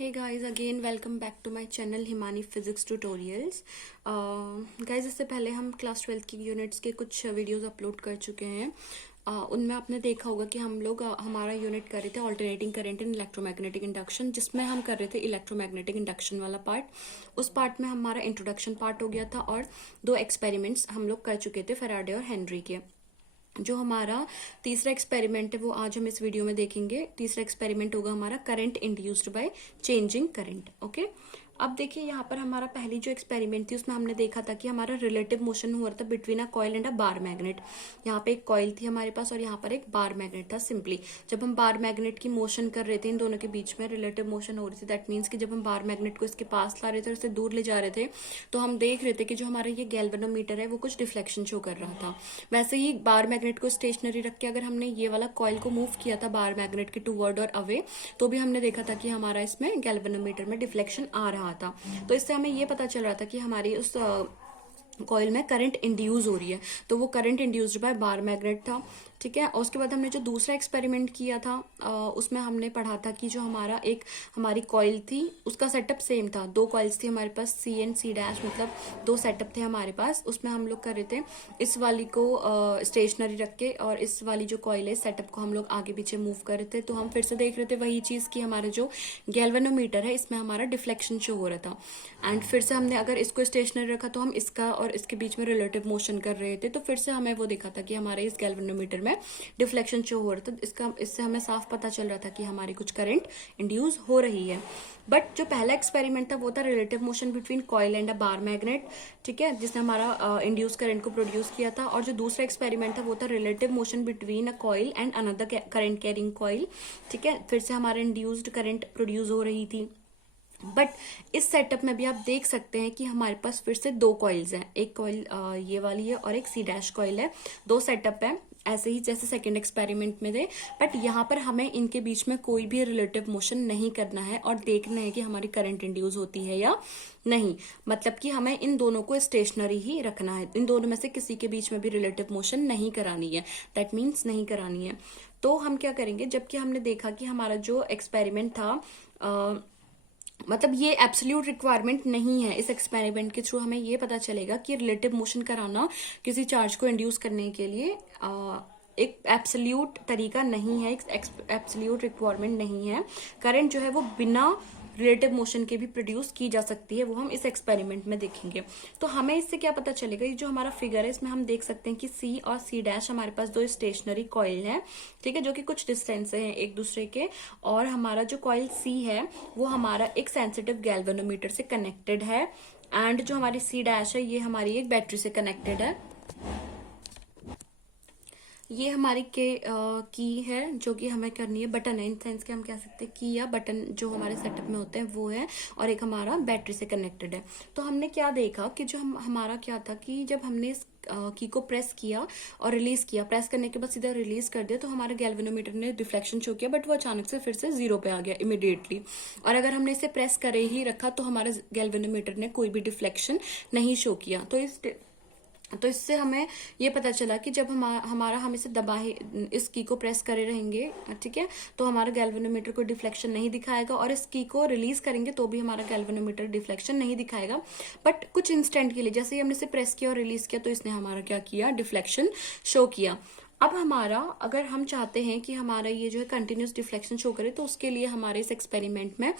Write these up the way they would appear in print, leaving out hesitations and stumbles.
Hey guys, again welcome back to my channel Himani physics tutorials. Guys इससे पहले हम class 12 की यूनिट्स के कुछ वीडियोस अपलोड कर चुके हैं। उनमें आपने देखा होगा कि हम लोग हमारा यूनिट कर रहे थे alternating current in electromagnetic induction, जिसमें हम कर रहे थे इलेक्ट्रोमैग्नेटिक इंडक्शन वाला पार्ट। उस पार्ट में हमारा इंट्रोडक्शन पार्ट हो गया था और दो एक्सपेरिमेंट्स हम लोग कर चुके थे फैराडे और हेनरी के। जो हमारा तीसरा एक्सपेरिमेंट है वो आज हम इस वीडियो में देखेंगे। तीसरा एक्सपेरिमेंट होगा हमारा current induced by changing current. Okay, अब देखिए यहाँ पर हमारा पहली जो एक्सपेरिमेंट थी उसमें हमने देखा था कि हमारा रिलेटिव मोशन हुआ था between a coil and a bar magnet. यहाँ पे एक कॉइल थी हमारे पास और यहाँ पर एक बार मैग्नेट था। सिंपली जब हम बार मैग्नेट की मोशन कर रहे थे, इन दोनों के बीच में रिलेटिव मोशन हो रही थी। दैट मीन्स कि जब हम बार मैग्नेट को इसके पास ला रहे थे और इससे दूर ले जा रहे थे तो हम देख रहे थे कि जो हमारा ये गैल्वेनोमीटर है वो कुछ डिफ्लेक्शन शो कर रहा था। वैसे ही बार मैग्नेट को स्टेशनरी रख के अगर हमने ये वाला कॉइल को मूव किया था बार मैग्नेट के टूवर्ड और अवे, तो भी हमने देखा था कि हमारा इसमें गैल्वेनोमीटर में डिफ्लेक्शन आ रहा था। तो इससे हमें ये पता चल रहा था कि हमारी उस कॉइल में करंट इंड्यूस हो रही है। तो वो current induced by bar magnet था। ठीक है, और उसके बाद हमने जो दूसरा एक्सपेरिमेंट किया था उसमें हमने पढ़ा था कि जो हमारी कॉइल थी उसका सेटअप सेम था। दो कॉइल्स थी हमारे पास, सी एंड सी डैश, मतलब दो सेटअप थे हमारे पास। उसमें हम लोग कर रहे थे इस वाली को स्टेशनरी रख के और इस वाली जो कॉइल है सेटअप को हम लोग आगे पीछे मूव कर रहे थे। तो हम फिर से देख रहे थे वही चीज कि हमारा जो गैल्वेनोमीटर है इसमें हमारा डिफ्लेक्शन शो हो रहा था। एंड फिर से हमने अगर इसको स्टेशनरी रखा तो हम इसका और इसके बीच में रिलेटिव मोशन कर रहे थे, तो फिर से हमें वो देखा था कि हमारे इस गैल्वेनोमीटर में डिफ्लेक्शन शो हो रहा था। इससे हमें साफ पता चल रहा था कि हमारी कुछ करंट इंड्यूस हो रही है। बट जो पहला एक्सपेरिमेंट था वो था relative motion between coil and a bar magnet. ठीक है, जिसने हमारा इंड्यूस करंट को प्रोड्यूस किया था। और जो दूसरा एक्सपेरिमेंट था वो था relative motion between a coil and another current carrying coil. ठीक है, फिर से हमारा इंड्यूस्ड करंट प्रोड्यूस हो रही थी। बट इस सेटअप में भी आप देख सकते हैं कि हमारे पास फिर से दो कॉइल्स हैं। एक कॉइल ये वाली है और एक सी डैश कॉइल है। दो सेटअप है ऐसे ही जैसे सेकंड एक्सपेरिमेंट में थे। बट यहाँ पर हमें इनके बीच में कोई भी रिलेटिव मोशन नहीं करना है और देखना है कि हमारी करंट इंड्यूस होती है या नहीं। मतलब कि हमें इन दोनों को स्टेशनरी ही रखना है। इन दोनों में से किसी के बीच में भी रिलेटिव मोशन नहीं करानी है। दैट मीन्स नहीं करानी है। तो हम क्या करेंगे, जबकि हमने देखा कि हमारा जो एक्सपेरिमेंट था मतलब ये एब्सोल्यूट रिक्वायरमेंट नहीं है। इस एक्सपेरिमेंट के थ्रू हमें ये पता चलेगा कि रिलेटिव मोशन कराना किसी चार्ज को इंड्यूस करने के लिए एक एब्सोल्यूट तरीका नहीं है, एक एब्सोल्यूट रिक्वायरमेंट नहीं है। करंट जो है वो बिना रिलेटिव मोशन के भी प्रोड्यूस की जा सकती है, वो हम इस एक्सपेरिमेंट में देखेंगे। तो हमें इससे क्या पता चलेगा, ये जो हमारा फिगर है इसमें हम देख सकते हैं कि सी और सी डैश हमारे पास दो स्टेशनरी कॉइल है। ठीक है, जो कि कुछ डिस्टेंस है एक दूसरे के। और हमारा जो कॉइल सी है वो हमारा एक सेंसिटिव गैल्वेनोमीटर से कनेक्टेड है। एंड जो हमारी सी डैश है ये हमारी एक बैटरी से कनेक्टेड है। ये हमारी की है जो कि हमें करनी है, बटन है इन सेंस के हम कह सकते हैं की या बटन जो हमारे सेटअप में होते हैं वो है, और एक हमारा बैटरी से कनेक्टेड है। तो हमने क्या देखा कि जो हमारा क्या था कि जब हमने इस की को प्रेस किया और रिलीज किया, प्रेस करने के बाद सीधा रिलीज कर दिया तो हमारे गैल्वेनोमीटर ने डिफ्लेक्शन शो किया, बट वो अचानक से फिर से 0 पे आ गया इमिडिएटली। और अगर हमने इसे प्रेस करे ही रखा तो हमारे गैल्वेनोमीटर ने कोई भी डिफ्लेक्शन नहीं शो किया। तो इससे हमें ये पता चला कि जब हम इसे दबाए, इस की को प्रेस करे रहेंगे, ठीक है, तो हमारा गैल्वेनोमीटर को डिफ्लेक्शन नहीं दिखाएगा। और इस की को रिलीज करेंगे तो भी हमारा गैल्वेनोमीटर डिफ्लेक्शन नहीं दिखाएगा। बट कुछ इंस्टेंट के लिए, जैसे ही हमने इसे प्रेस किया और रिलीज किया तो इसने हमारा क्या किया, डिफ्लेक्शन शो किया। अब हमारा अगर हम चाहते हैं कि हमारा ये जो है कंटिन्यूस डिफ्लेक्शन शो करे, तो उसके लिए हमारे इस एक्सपेरिमेंट में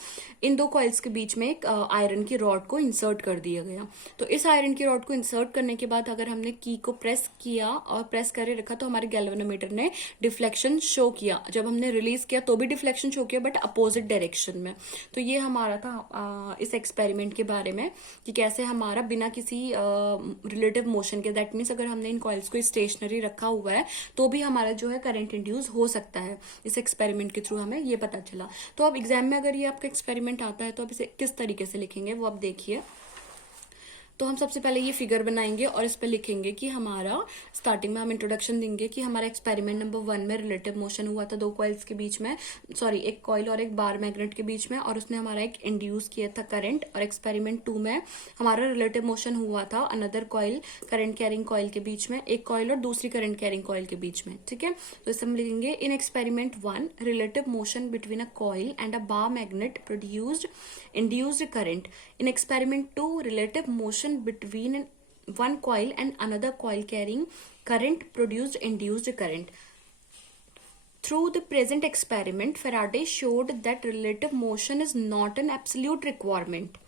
इन दो कॉइल्स के बीच में एक आयरन की रॉड को इंसर्ट कर दिया गया। तो इस आयरन की रॉड को इंसर्ट करने के बाद अगर हमने की को प्रेस किया और प्रेस करे रखा तो हमारे गैल्वेनोमीटर ने डिफ्लेक्शन शो किया। जब हमने रिलीज किया तो भी डिफ्लेक्शन शो किया, बट अपोजिट डायरेक्शन में। तो ये हमारा था इस एक्सपेरिमेंट के बारे में कि कैसे हमारा बिना किसी रिलेटिव मोशन के, दैट मीन्स अगर हमने इन कॉइल्स को स्टेशनरी रखा हुआ है तो भी हमारा जो है करंट इंड्यूस हो सकता है। इस एक्सपेरिमेंट के थ्रू हमें ये पता चला। तो अब एग्जाम में अगर ये आपका एक्सपेरिमेंट आता है तो आप इसे किस तरीके से लिखेंगे वो आप देखिए। तो हम सबसे पहले ये फिगर बनाएंगे और इस पे लिखेंगे कि हमारा स्टार्टिंग में हम इंट्रोडक्शन देंगे कि हमारा एक्सपेरिमेंट नंबर 1 में रिलेटिव मोशन हुआ था 2 कॉइल्स के बीच में, सॉरी एक कॉइल और एक बार मैग्नेट के बीच में, और उसने हमारा एक इंड्यूस किया था करंट। और एक्सपेरिमेंट 2 में हमारा रिलेटिव मोशन हुआ था another coil current carrying coil के बीच में, एक कॉइल और दूसरी करंट कैरिंग कॉइल के बीच में, ठीक है। तो इसे हम लिखेंगे in experiment 1 relative motion between a coil and a bar magnet produced induced current. In experiment 2 relative motion between one coil and another coil carrying current produced induced current. Through the present experiment, Faraday showed that relative motion is not an absolute requirement.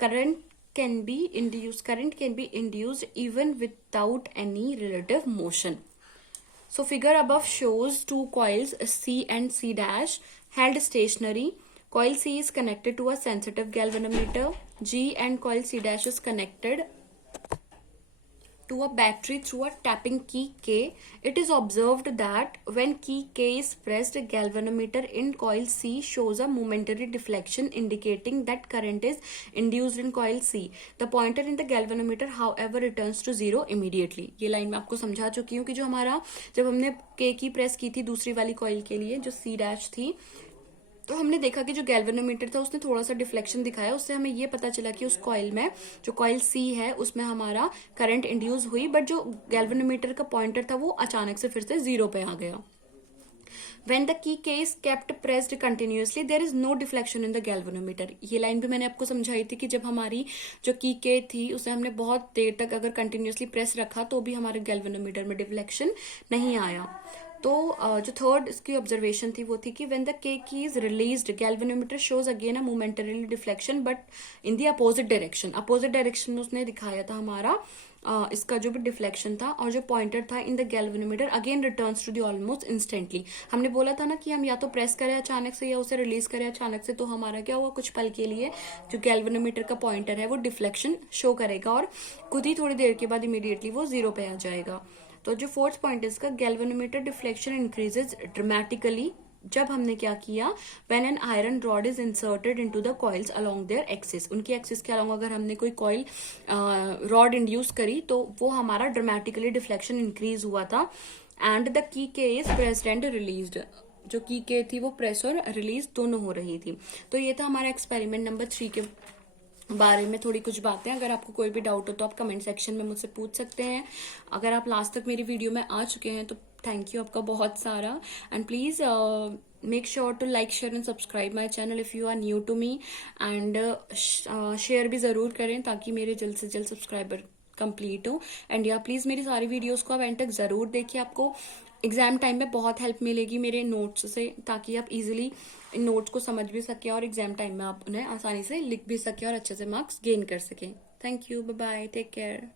Current can be induced even without any relative motion. So figure above shows two coils C and C dash held stationary. Coil C is connected to a sensitive galvanometer. G and coil C dash is connected to a battery through a tapping key K. It is observed that when key K is pressed, a galvanometer in coil C shows a momentary deflection indicating that current is induced in coil C. The pointer in the galvanometer however returns to 0 immediately. ये line मैं आपको समझा चुकी हूँ कि जो हमारा जब हमने K की प्रेस की थी दूसरी वाली कॉइल के लिए जो C डैश थी, तो हमने देखा कि जो गैल्वेनोमीटर था उसने थोड़ा सा डिफ्लेक्शन दिखाया, उससे हमें ये पता चला कि उस कॉइल में जो कॉइल सी है उसमें हमारा करंट इंड्यूस हुई, बट जो गैल्वेनोमीटर का पॉइंटर था वो अचानक से फिर से 0 पे आ गया। When the key K is kept pressed continuously, there is no deflection in the galvanometer. ये लाइन भी मैंने आपको समझाई थी कि जब हमारी जो की K थी उसे हमने बहुत देर तक अगर कंटिन्यूसली प्रेस रखा तो भी हमारे गैल्वेनोमीटर में डिफ्लेक्शन नहीं आया। तो जो थर्ड इसकी ऑब्जर्वेशन थी वो थी कि व्हेन द के की is released galvanometer shows again a momentary deflection but in the opposite direction. Opposite direction में उसने दिखाया था हमारा इसका जो भी डिफ्लेक्शन था, और जो पॉइंटर था in the galvanometer again returns to the almost instantly. हमने बोला था ना कि हम या तो प्रेस करें अचानक से या उसे रिलीज करें अचानक से, तो हमारा क्या हुआ, कुछ पल के लिए जो गैल्वेनोमीटर का पॉइंटर है वो डिफ्लेक्शन शो करेगा और खुद ही थोड़ी देर के बाद इमीडिएटली वो 0 पे आ जाएगा। तो जो फोर्थ पॉइंट है इसका, गैल्वेनोमीटर डिफ्लेक्शन इंक्रीजेज ड्रामेटिकली जब हमने क्या किया, when an iron rod is inserted into the coils along their axis. उनकी एक्सिस के अलोंग अगर हमने कोई कॉइल रॉड इंड्यूस करी तो वो हमारा ड्रामेटिकली डिफ्लेक्शन इंक्रीज हुआ था। एंड द की के इज प्रेस्ड एंड रिलीज्ड। जो की के थी वो प्रेस और रिलीज दोनों हो रही थी। तो ये था हमारा एक्सपेरिमेंट नंबर 3 के बारे में थोड़ी कुछ बातें। अगर आपको कोई भी डाउट हो तो आप कमेंट सेक्शन में मुझसे पूछ सकते हैं। अगर आप लास्ट तक मेरी वीडियो में आ चुके हैं तो थैंक यू आपका बहुत सारा। And please make sure to like share and subscribe my channel if you are new to me, and share भी जरूर करें ताकि मेरे जल्द से जल्द सब्सक्राइबर कंप्लीट हो। एंड या प्लीज मेरी सारी वीडियोस को आप एंड तक जरूर देखिए, आपको एग्जाम टाइम में बहुत हेल्प मिलेगी मेरे नोट्स से, ताकि आप इजीली इन नोट्स को समझ भी सके और एग्जाम टाइम में आप उन्हें आसानी से लिख भी सके और अच्छे से मार्क्स गेन कर सकें। Thank you, bye bye, take care.